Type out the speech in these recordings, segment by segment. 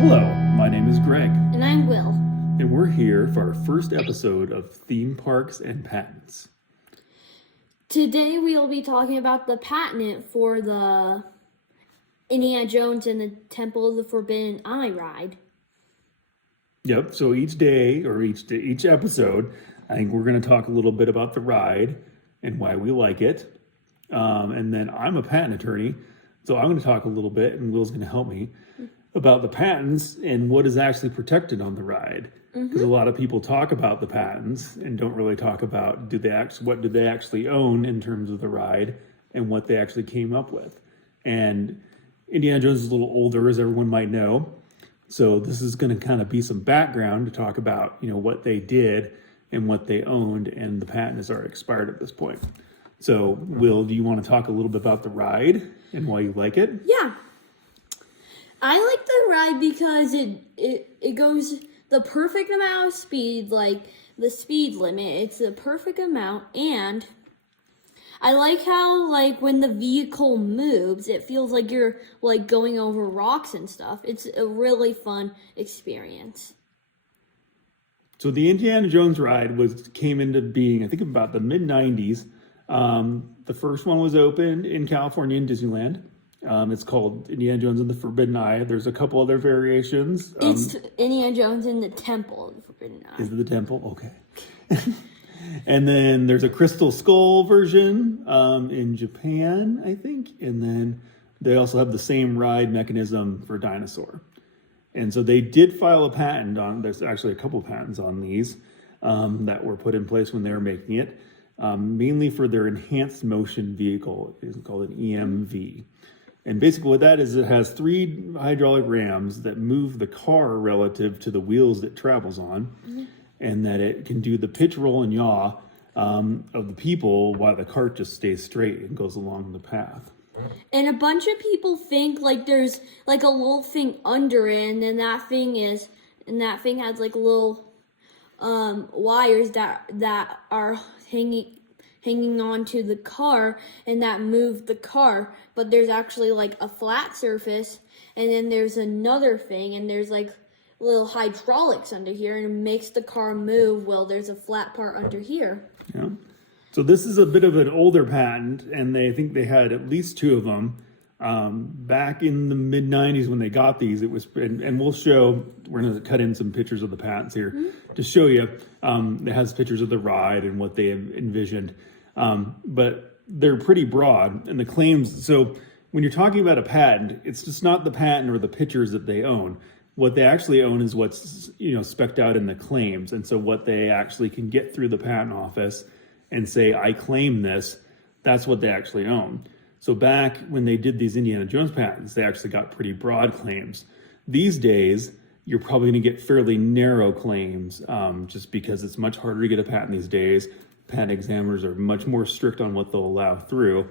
Hello, my name is Greg, And I'm Will. and we're here for our first episode of Theme Parks and Patents. Today we will be talking about the patent for the Indiana Jones and the Temple of the Forbidden Eye ride. Yep, so each day, or each episode, I think we're going to talk a little bit about the ride and why we like it. And then I'm a patent attorney, so I'm going to talk a little bit, and Will's going to help me, about the patents and what is actually protected on the ride. Because a lot of people talk about the patents and don't really talk about what do they actually own in terms of the ride and what they actually came up with. And Indiana Jones is a little older, as everyone might know. So this is going to kind of be some background to talk about, what they did and what they owned, and the patent has already expired at this point. So, Will, do you want to talk a little bit about the ride and why you like it? Yeah. I like the ride because it goes the perfect amount of speed, like the speed limit. It's the perfect amount, and I like how, when the vehicle moves, it feels like you're, going over rocks and stuff. It's a really fun experience. So the Indiana Jones ride came into being, I think, about the mid-90s. The first one was opened in California in Disneyland. It's called Indiana Jones and the Forbidden Eye. There's a couple other variations. It's Indiana Jones in the Temple of the Forbidden Eye. Is it the temple? Okay. And then there's a Crystal Skull version in Japan, I think. And then they also have the same ride mechanism for Dinosaur. And so they did file a patent there's actually a couple patents on these that were put in place when they were making it, mainly for their enhanced motion vehicle. It's called an EMV. And basically what that is, it has 3 hydraulic rams that move the car relative to the wheels that it travels on, and that it can do the pitch, roll, and yaw of the people while the cart just stays straight and goes along the path. And a bunch of people think there's a little thing under it, and then that thing has little wires that are hanging onto the car and that move the car, but there's actually a flat surface, and then there's another thing, and there's little hydraulics under here, and it makes the car move. Well, there's a flat part under here. Yeah. So this is a bit of an older patent, and I think they had at least 2 of them back in the mid 90s when they got these. It was, and we're going to cut in some pictures of the patents here to show you. It has pictures of the ride and what they have envisioned, but they're pretty broad, and the claims. So when you're talking about a patent, it's just not the patent or the pictures that they own. What they actually own is what's spec'd out in the claims, and so what they actually can get through the patent office and say, I claim this, that's what they actually own. So back when they did these Indiana Jones patents, they actually got pretty broad claims. These days, you're probably going to get fairly narrow claims, just because it's much harder to get a patent these days. Patent examiners are much more strict on what they'll allow through.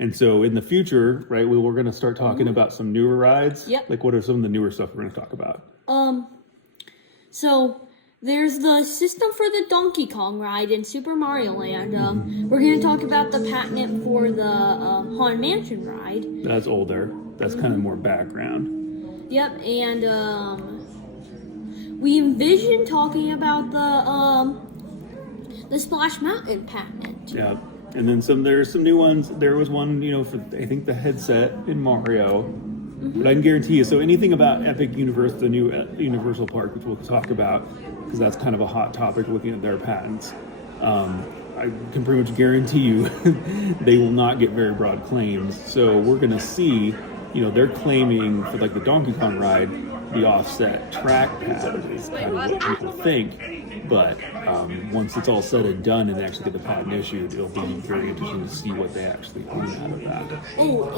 And so in the future, right, we're going to start talking about some newer rides. Yep. What are some of the newer stuff we're going to talk about? So there's the system for the Donkey Kong ride in Super Mario Land. We're going to talk about the patent for the Haunted Mansion ride. That's older. That's kind of more background. Yep, and we envision talking about the Splash Mountain patent. Yeah. And then there's some new ones. There was one, for I think the headset in Mario. But I can guarantee you, so anything about Epic Universe, the new Universal Park, which we'll talk about, because that's kind of a hot topic looking at their patents, I can pretty much guarantee you they will not get very broad claims. So we're going to see, they're claiming for the Donkey Kong ride, the offset track pad is kind of what people think. But once it's all said and done and they actually get the patent issued, it'll be very interesting to see what they actually own out of that. Oh,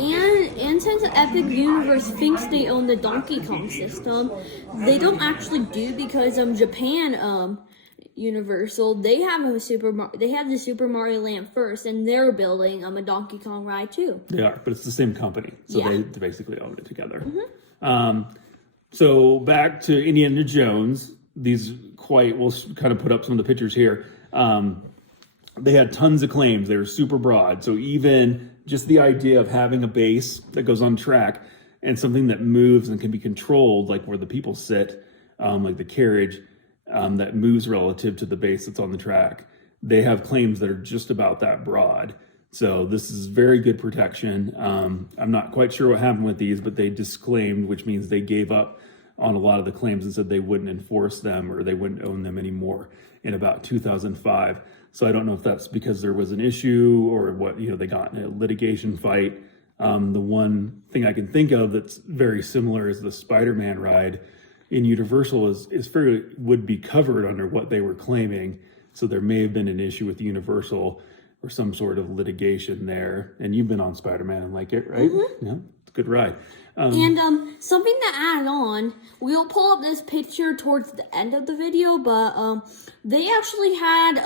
and since Epic Universe thinks they own the Donkey Kong system, they don't actually do, because Japan Universal, they have the Super Mario Land first, and they're building a Donkey Kong ride too. They are, but it's the same company, so they basically own it together. So back to Indiana Jones. We'll kind of put up some of the pictures here. They had tons of claims. They were super broad. So even just the idea of having a base that goes on track and something that moves and can be controlled, like where the people sit, like the carriage, that moves relative to the base that's on the track. They have claims that are just about that broad. So this is very good protection. I'm not quite sure what happened with these, but they disclaimed, which means they gave up on a lot of the claims and said they wouldn't enforce them or they wouldn't own them anymore in about 2005. So I don't know if that's because there was an issue or what, they got in a litigation fight. The one thing I can think of that's very similar is the Spider-Man ride in Universal is fairly would be covered under what they were claiming. So there may have been an issue with Universal or some sort of litigation there. And you've been on Spider-Man and like it, right? Mm-hmm. Yeah, it's a good ride. And something to add on, we'll pull up this picture towards the end of the video, but they actually had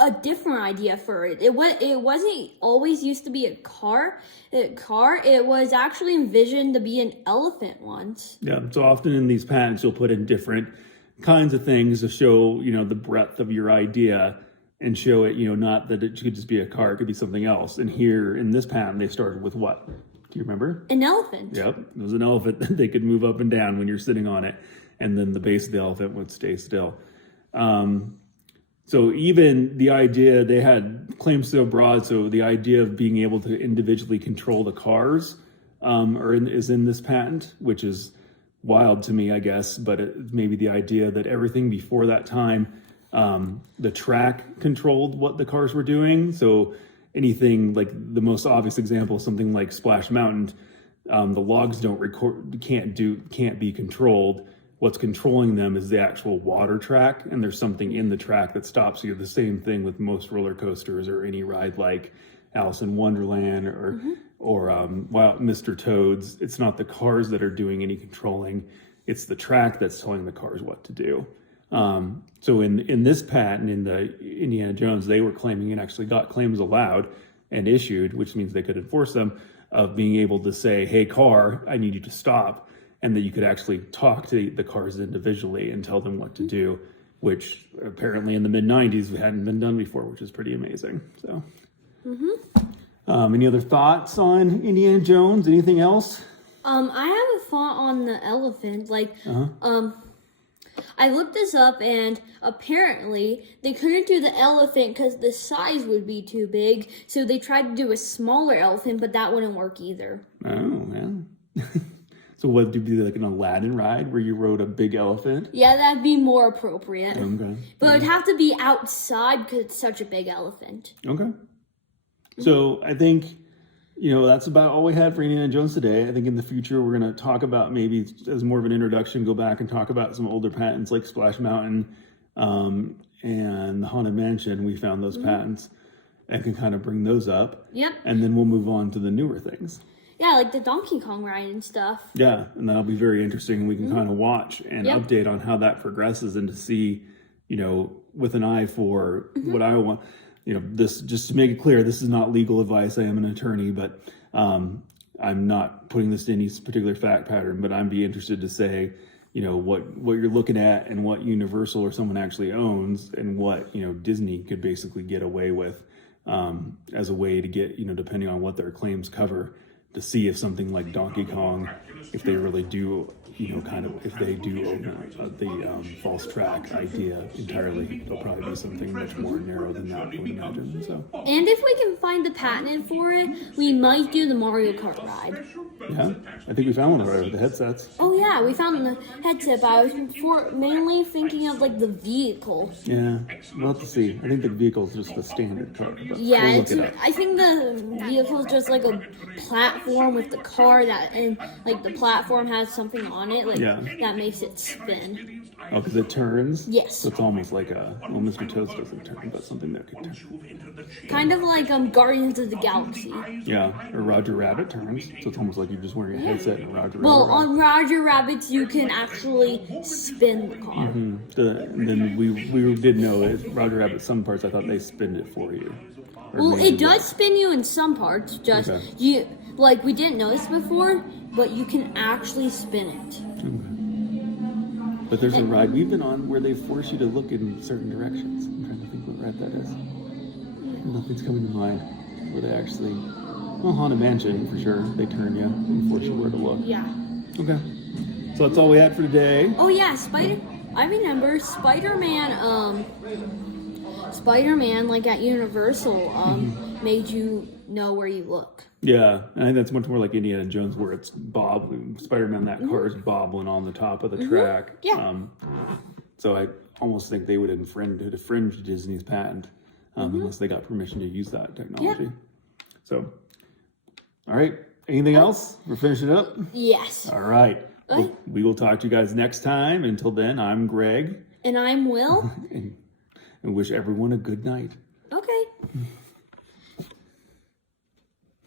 a different idea for it. It wasn't always used to be a car. It was actually envisioned to be an elephant once. Yeah, so often in these patents, you'll put in different kinds of things to show, the breadth of your idea and show it, not that it could just be a car, it could be something else. And here in this patent, they started with what? Do you remember? An elephant. Yep, it was an elephant that they could move up and down when you're sitting on it. And then the base of the elephant would stay still. So even the idea, they had claims so broad, so the idea of being able to individually control the cars is in this patent, which is wild to me, I guess, but it maybe the idea that everything before that time, the track controlled what the cars were doing. So anything like the most obvious example, something like Splash Mountain, the logs can't be controlled. What's controlling them is the actual water track, and there's something in the track that stops you. The same thing with most roller coasters or any ride like Alice in Wonderland or Mr. Toad's. It's not the cars that are doing any controlling; it's the track that's telling the cars what to do. So in this patent, in the Indiana Jones, they were claiming and actually got claims allowed and issued, which means they could enforce them, of being able to say, "Hey, car, I need you to stop." And that you could actually talk to the cars individually and tell them what to do, which apparently in the mid-90s hadn't been done before, which is pretty amazing. So, any other thoughts on Indiana Jones? Anything else? I have a thought on the elephant. I looked this up, and apparently they couldn't do the elephant because the size would be too big. So they tried to do a smaller elephant, but that wouldn't work either. Oh, yeah. So what, do you do like an Aladdin ride where you rode a big elephant? Yeah, that'd be more appropriate. Okay. But it'd have to be outside because it's such a big elephant. Okay. So I think, that's about all we had for Indiana Jones today. I think in the future we're going to talk about, maybe as more of an introduction, go back and talk about some older patents like Splash Mountain and the Haunted Mansion. We found those patents and can kind of bring those up. Yep. And then we'll move on to the newer things. Yeah, like the Donkey Kong ride and stuff. Yeah, and that'll be very interesting. We can kind of watch and update on how that progresses and to see, with an eye for what I want. This, just to make it clear, this is not legal advice. I am an attorney, but I'm not putting this to any particular fact pattern, but I'd be interested to say, what you're looking at and what Universal or someone actually owns and what, Disney could basically get away with as a way to get, depending on what their claims cover, to see if something like Donkey Kong, if they really do, if they do own the false track idea entirely, it'll probably be something much more narrow than that, I would imagine. So. And if we can find the patent for it, we might do the Mario Kart ride. Yeah, I think we found one already with the headsets. Oh yeah, we found the headset, but I was mainly thinking of like the vehicle. Yeah, we'll have to see. I think the vehicle is just the standard car. Yeah, we'll look it up. I think the vehicle is just like a platform with the car and like the platform has something on it, that makes it spin. Oh, because it turns? Yes. So it's almost like Mr. Toast doesn't turn, but something that could turn. Kind of like Guardians of the Galaxy. Yeah, or Roger Rabbit turns, so it's almost like you're just wearing a headset and Roger Rabbit. Well, on Roger Rabbits, you can actually spin the car. And then we did know that Roger Rabbit, some parts, I thought they spinned it for you. Well, it does spin you in some parts, just we didn't know this before, but you can actually spin it. Okay. But there's a ride we've been on where they force you to look in certain directions. I'm trying to think what ride that is. Nothing's coming to mind. Where they actually Well, Haunted Mansion, for sure. They turn you and force you where to look. Yeah. Okay. So that's all we had for today. Oh yeah, I remember Spider-Man. Spider-Man, like at Universal, made you know where you look. Yeah, and I think that's much more like Indiana Jones, where it's bobbling. Spider-Man, that car is bobbling on the top of the track. Yeah. So I almost think they would infringe Disney's patent unless they got permission to use that technology. Yeah. So, all right. Anything else? We're finishing up? Yes. All right. Bye. We will talk to you guys next time. Until then, I'm Greg. And I'm Will. And wish everyone a good night.